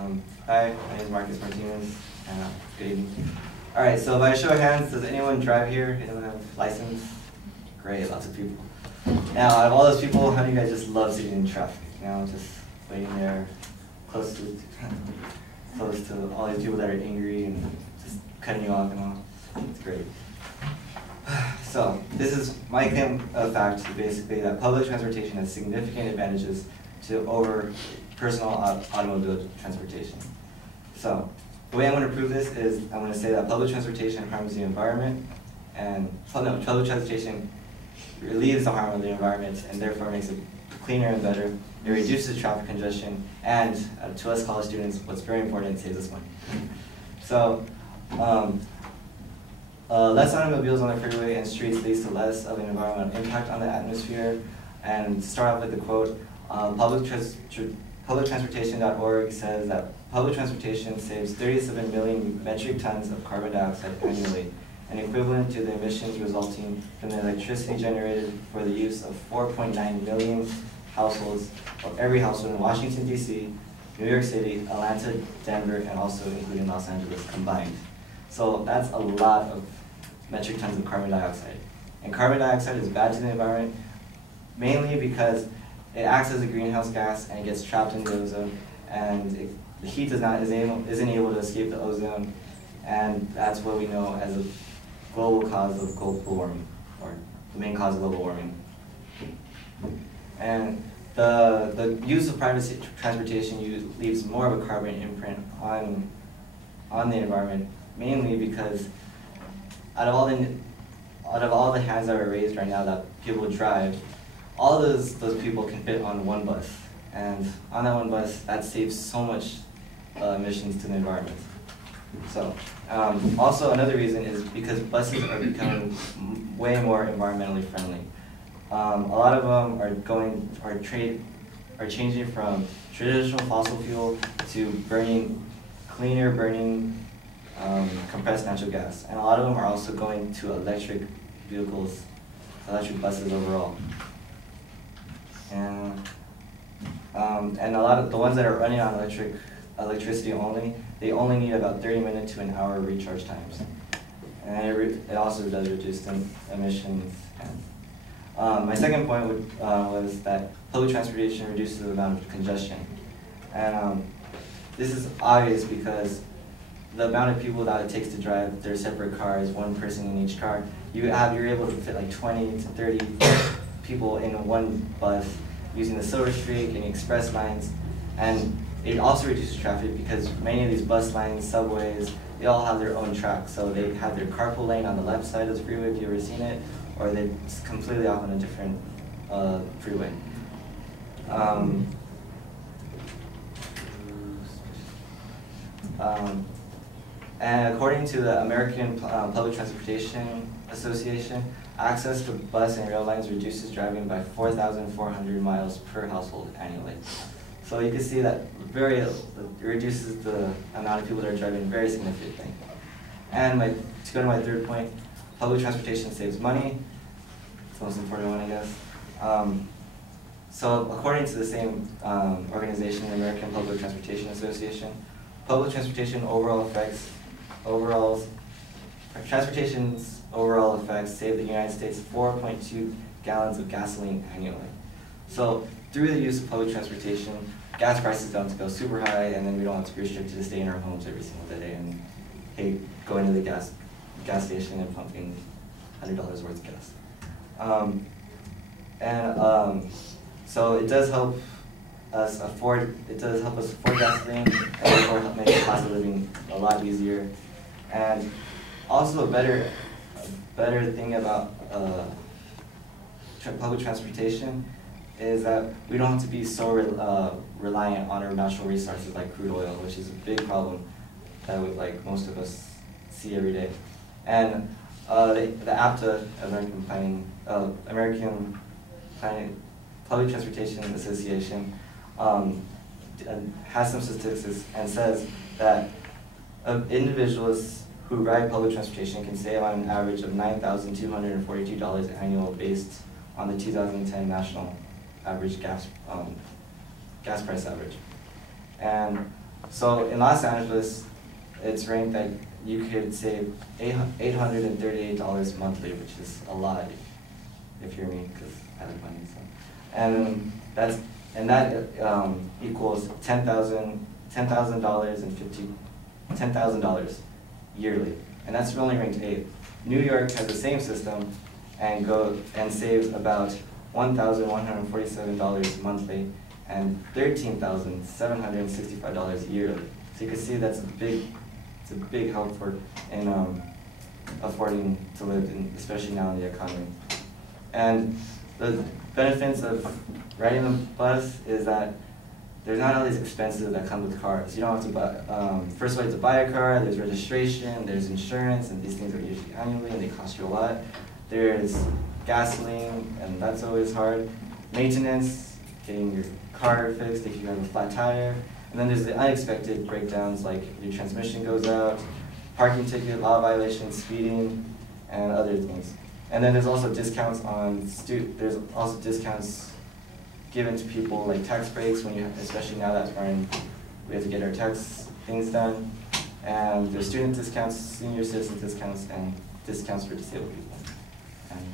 Hi, my name is Marcus Martinez. Good evening. All right, so by a show of hands, does anyone drive here? Anyone have a license? Great, lots of people. Now, out of all those people, how do you guys just love sitting in traffic? You know, just waiting there, close to all these people that are angry and just cutting you off and all. It's great. So, this is my claim of fact, basically, that public transportation has significant advantages over personal automobile transportation. So, the way I'm going to prove this is I'm going to say that public transportation harms the environment, and public transportation relieves the harm of the environment and therefore makes it cleaner and better. It reduces traffic congestion, and to us college students, what's very important, it saves us money. So, less automobiles on the freeway and streets leads to less of an environmental impact on the atmosphere. And to start off with the quote, publictransportation.org says that public transportation saves 37 million metric tons of carbon dioxide annually, and equivalent to the emissions resulting from the electricity generated for the use of 4.9 million households, or every household in Washington, D.C., New York City, Atlanta, Denver, and also including Los Angeles combined. So that's a lot of metric tons of carbon dioxide. And carbon dioxide is bad to the environment, mainly because it acts as a greenhouse gas and it gets trapped in the ozone, and the heat isn't able to escape the ozone, and that's what we know as a global cause of global warming, or the main cause of global warming. And the use of private transportation leaves more of a carbon imprint on the environment, mainly because out of all the hands that are raised right now that people drive, all those people can fit on one bus, and on that one bus, that saves so much emissions to the environment. So, also another reason is because buses are becoming way more environmentally friendly. A lot of them are changing from traditional fossil fuel to cleaner burning compressed natural gas, and a lot of them are also going to electric vehicles, electric buses overall. And a lot of the ones that are running on electricity only, they only need about 30 minutes to an hour recharge times. And it also does reduce the emissions. My second point was that public transportation reduces the amount of congestion. And this is obvious because the amount of people that it takes to drive their separate cars, one person in each car, you're able to fit like 20 to 30 people in one bus using the Silver Streak and express lines. And it also reduces traffic because many of these bus lines, subways, they all have their own tracks. So they have their carpool lane on the left side of the freeway, if you've ever seen it, or they're completely off on a different freeway. And according to the American Public Transportation Association, access to bus and rail lines reduces driving by 4,400 miles per household annually. So you can see that it reduces the amount of people that are driving very significantly. And to go to my third point, public transportation saves money. It's the most important one, I guess. So according to the same organization, the American Public Transportation Association, public transportation's overall effects save the United States 4.2 gallons of gasoline annually. So through the use of public transportation, gas prices don't go super high, and then we don't have to be restricted to stay in our homes every single day and go into the gas station and pumping $100 worth of gas. So it does help us afford gasoline, and therefore help make the cost of living a lot easier. And also a better thing about public transportation is that we don't have to be so reliant on our natural resources like crude oil, which is a big problem that most of us see every day. And the APTA, American Public Transportation Association, has some statistics and says that individuals who ride public transportation can save on an average of $9,242 annual based on the 2010 national average gas price average. And So in Los Angeles, it's ranked that you could save $838 monthly, which is a lot if you're me, because I have money. So. And that equals $10,000 yearly, and that's only ranked 8th. New York has the same system and saves about $1,147 monthly and $13,765 yearly. So you can see it's a big help in affording to live, especially now in the economy. And the benefits of riding the bus is that there's not all these expenses that come with cars. You don't have to buy, first of all, you have to buy a car, there's registration, there's insurance, and these things are usually annually and they cost you a lot. There's gasoline, and that's always hard. Maintenance, getting your car fixed if you have a flat tire. And then there's the unexpected breakdowns, like your transmission goes out, parking ticket, law violations, speeding, and other things. And then there's also discounts on given to people, like tax breaks, especially now that we have to get our tax things done. And there's student discounts, senior citizen discounts, and discounts for disabled people. And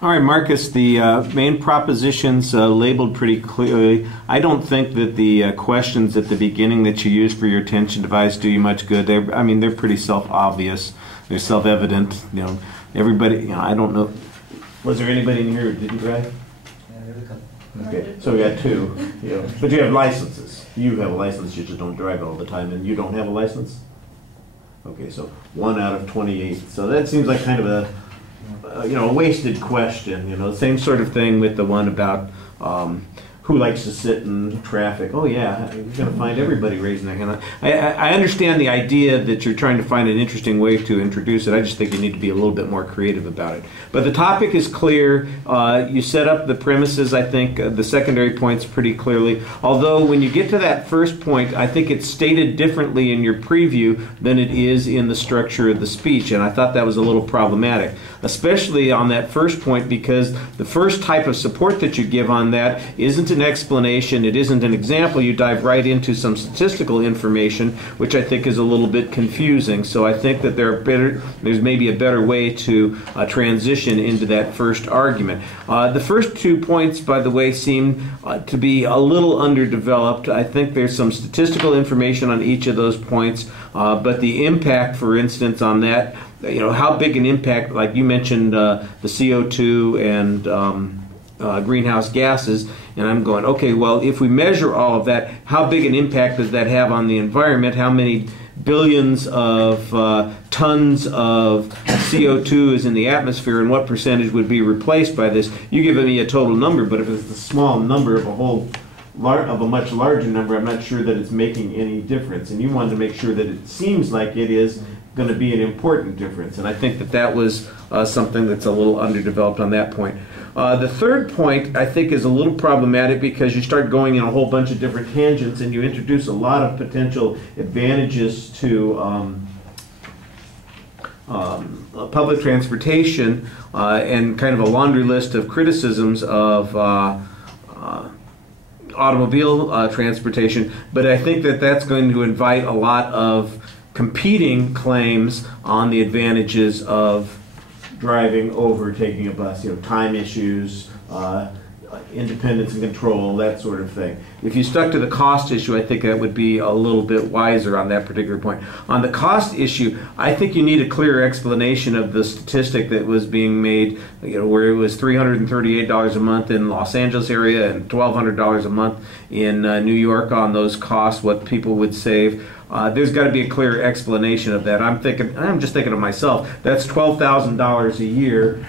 All right, Marcus, the main propositions labeled pretty clearly. I don't think that the questions at the beginning that you used for your attention device do you much good. They're pretty self-obvious. They're self-evident. You know, everybody, I don't know. Was there anybody in here who didn't drive? yeah, there's a couple. Okay, so we got 2. But you have licenses. You have a license, you just don't drive all the time, and you don't have a license? Okay, so 1 out of 28. So that seems like kind of a wasted question. The same sort of thing with the one about who likes to sit in traffic. Oh yeah, you're going to find everybody raising their hand. I understand the idea that you're trying to find an interesting way to introduce it. I just think you need to be a little bit more creative about it. But the topic is clear. You set up the premises, I think, the secondary points pretty clearly. Although when you get to that first point, I think it's stated differently in your preview than it is in the structure of the speech. And I thought that was a little problematic, especially on that first point, because the first type of support that you give on that isn't an explanation, it isn't an example. You dive right into some statistical information, which I think is a little bit confusing. So I think that there's maybe a better way to transition into that first argument. The first 2 points, by the way, seem to be a little underdeveloped. I think there's some statistical information on each of those points, but the impact, for instance, on that, how big an impact, like you mentioned the CO2 and greenhouse gases, and I'm going, okay, well, if we measure all of that, how big an impact does that have on the environment? How many billions of tons of CO2 is in the atmosphere, and what percentage would be replaced by this? You give me a total number, but if it's a small number of a much larger number, I'm not sure that it's making any difference. And you wanted to make sure that it seems like it is going to be an important difference. And I think that was something that's a little underdeveloped on that point. The third point, I think, is a little problematic because you start going in a whole bunch of different tangents and you introduce a lot of potential advantages to public transportation and kind of a laundry list of criticisms of automobile transportation. But I think that that's going to invite a lot of competing claims on the advantages of driving over taking a bus, time issues, independence and control, that sort of thing. If you stuck to the cost issue, I think that would be a little bit wiser on that particular point. On the cost issue, I think you need a clear explanation of the statistic that was being made, where it was $338 a month in Los Angeles area and $1,200 a month in New York on those costs, what people would save. There's got to be a clear explanation of that. I'm just thinking of myself. That's $12,000 a year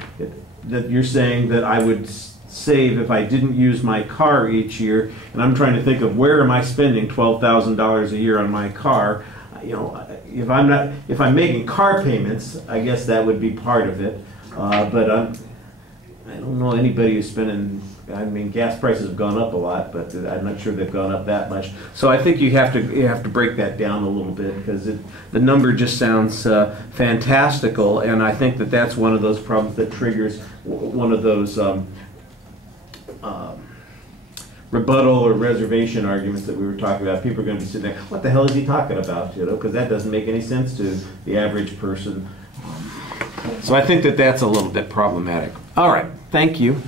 that you're saying that I would save if I didn't use my car each year, and I'm trying to think of where am I spending $12,000 a year on my car. If I'm making car payments, I guess that would be part of it. But I don't know anybody who's spending. I mean, gas prices have gone up a lot, but I'm not sure they've gone up that much. So I think you have to break that down a little bit, because the number just sounds fantastical, and I think that's one of those problems that triggers one of those rebuttal or reservation arguments that we were talking about. People are going to be sitting there, what the hell is he talking about? Because that doesn't make any sense to the average person. So I think that's a little bit problematic. All right, thank you.